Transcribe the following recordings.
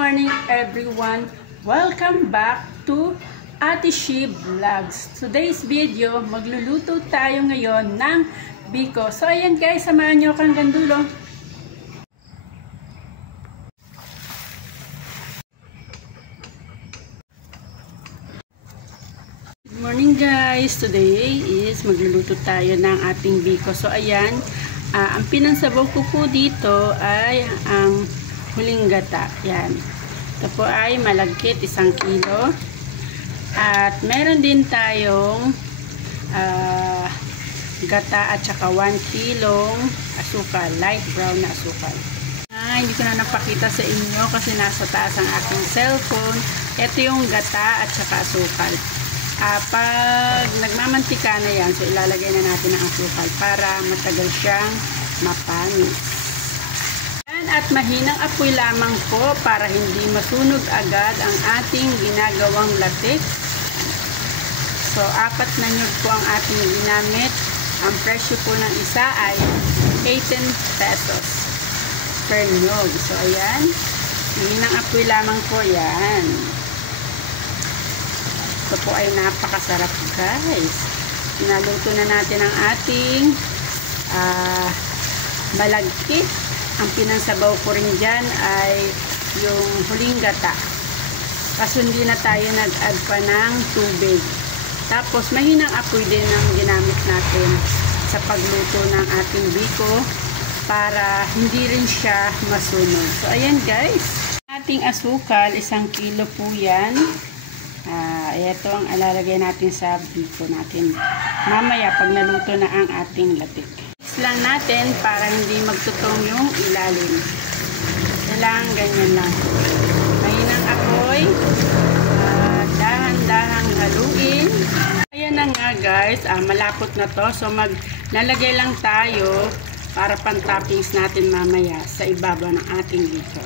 morning everyone! Welcome back to Ate She Vlogs. Today's video, magluluto tayo ngayon ng biko. So ayan guys, samahan nyo kang gandulo. Good morning guys! Today is magluluto tayo ng ating biko. So ayan, ang pinansabaw ko po dito ay ang huling gata. Yan. Ito po ay malagkit, 1 kilo. At meron din tayong gata at saka 1 kilong asukal. Light brown na asukal. Hindi ko na napakita sa inyo kasi nasa taas ang aking cellphone. Ito yung gata at saka asukal. Pag nagmamantika na yan, so ilalagay na natin ang asukal para matagal siyang mapanis. At mahinang apoy lamang po para hindi masunog agad ang ating ginagawang latik. So 4 na nyug po ang ating ginamit. Ang presyo po ng isa ay 18 pesos per nyug. So ayan, mahinang apoy lamang po yan. Ito po ay napakasarap guys. Naluto na natin ang ating malagkit. Ang pinansabaw ko rin dyan ay yung huling gata. Kaso hindi na tayo nag-add pa ng tubig. Tapos mahinang apoy din ang ginamit natin sa pagluto ng ating biko para hindi rin siya masunog. So ayan guys, ating asukal, 1 kilo po yan. Ito ang alalagay natin sa biko natin mamaya pag naluto na ang ating latik. Lang natin para hindi magtutong yung ilalim. Kailangan ganyan lang. Mahinang apoy. Dahan-dahang haluin. Ayan na nga guys. Malapot na to. So maglalagay lang tayo para pan-toppings natin mamaya sa ibabaw ng ating biko.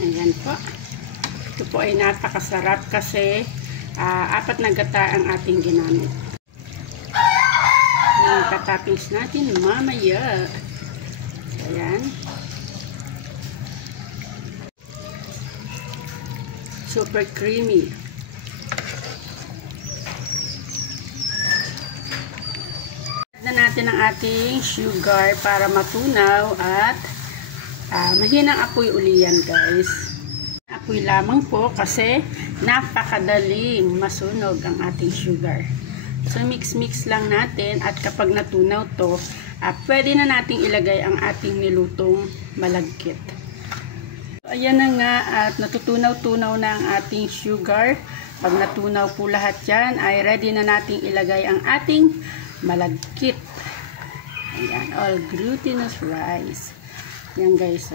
Ayan po. Ito po ay napakasarap kasi 4 na gata ang ating ginamit. Patoppings natin mamaya. Ayan. Super creamy. Add na natin ang ating sugar para matunaw at mahinang apoy uli yan guys. Apoy lamang po kasi napakadaling masunog ang ating sugar. So mix lang natin at kapag natunaw to, pwede na nating ilagay ang ating nilutong malagkit. So, ayan na nga at natutunaw-tunaw na ang ating sugar. Pag natunaw po lahat yan, ay ready na nating ilagay ang ating malagkit. Ayan, all glutinous rice. Yan guys.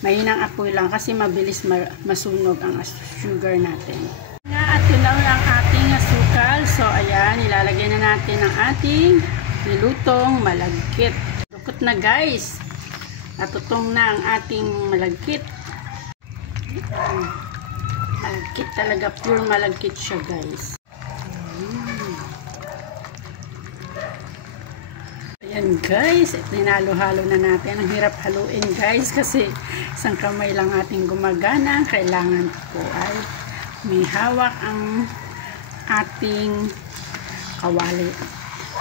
Mahinang apoy lang kasi mabilis masunog ang sugar natin. At tunaw ang ating asukal. So ayan, ilalagay na natin ang ating nilutong malagkit. Lukot na guys. Natutong na ang ating malagkit. Malagkit talaga, pure malagkit siya guys. Ayan guys, ninalo-halo na natin. Ang hirap haluin guys kasi 1 kamay lang ating gumagana. Kailangan po ay may hawak ang ating kawali.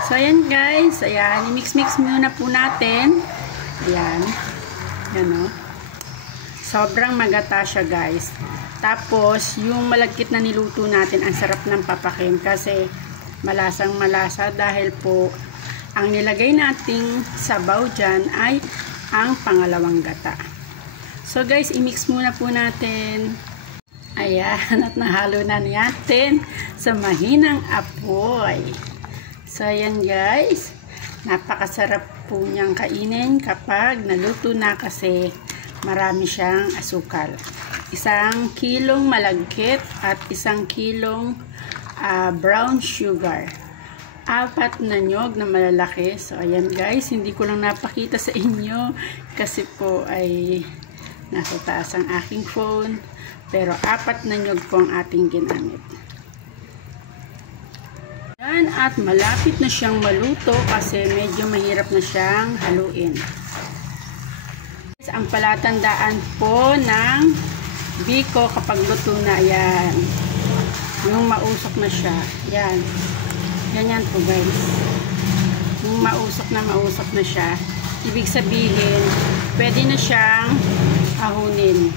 So ayan guys, ayan, i-mix muna po natin. Ayan, yan o. Sobrang magata siya guys. Tapos yung malagkit na niluto natin, ang sarap ng papakin kasi malasang malasa dahil po ang nilagay nating sabaw dyan ay ang pangalawang gata. So guys, i-mix muna po natin. Ayan, at nahalo na natin sa mahinang apoy. So ayan guys, napakasarap po niyang kainin kapag naluto na kasi marami siyang asukal. 1 kilong malagkit at 1 kilong brown sugar. 4 na nyog na malalaki. So ayan guys, hindi ko lang napakita sa inyo kasi po ay nasa taas ang aking phone. Pero 4 na nyog po ang ating ginamit. At malapit na siyang maluto kasi medyo mahirap na siyang haluin. Ang palatandaan po ng biko kapag luto na, yan. Yung mausok na siya. Yan. Ganyan po guys. Yung mausok na siya. Ibig sabihin, pwede na siyang ahunin.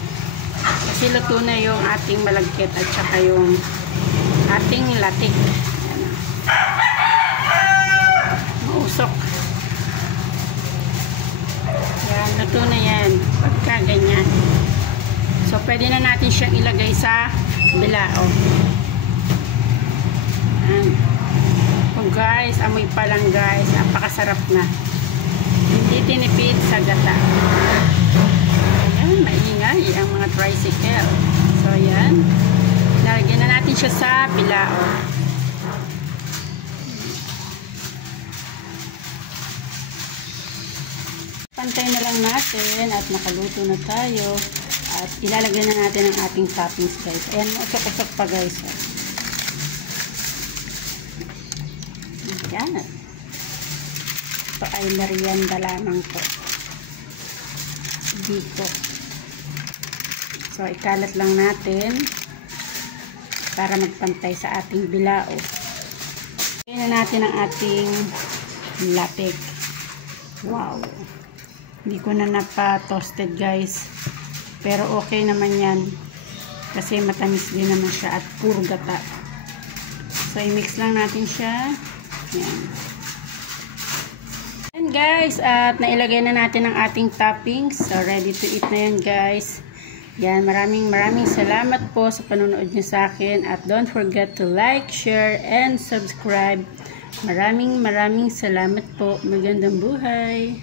Kasi luto na yung ating malagkit at saka yung ating latik. Mausok. Yan, luto na yan. Pagka ganyan. So, pwede na natin siyang ilagay sa bilao. Yan. Oh guys, amoy pa lang guys. Napakasarap na. Hindi tinipid sa gata. Ayan, maingay ang mga tricycle. So, yan. Lagyan na natin siya sa bilao. Pantay na lang natin at nakaluto na tayo. At ilalagay na natin ang ating toppings guys. Ayan, usok-usok pa guys. Ayan. Ito ay merienda lamang po. Dito. So, ikalat lang natin para magpantay sa ating bilao. Lagyan na natin ang ating latik. Wow! Hindi ko na napa-toasted guys. Pero okay naman yan. Kasi matamis din naman siya at puro gata. So, i-mix lang natin siya. Yan. And guys, at nailagay na natin ang ating toppings. So, ready to eat na yan guys. Yan, maraming salamat po sa panonood niyo sa akin. At don't forget to like, share, and subscribe. Maraming salamat po. Magandang buhay.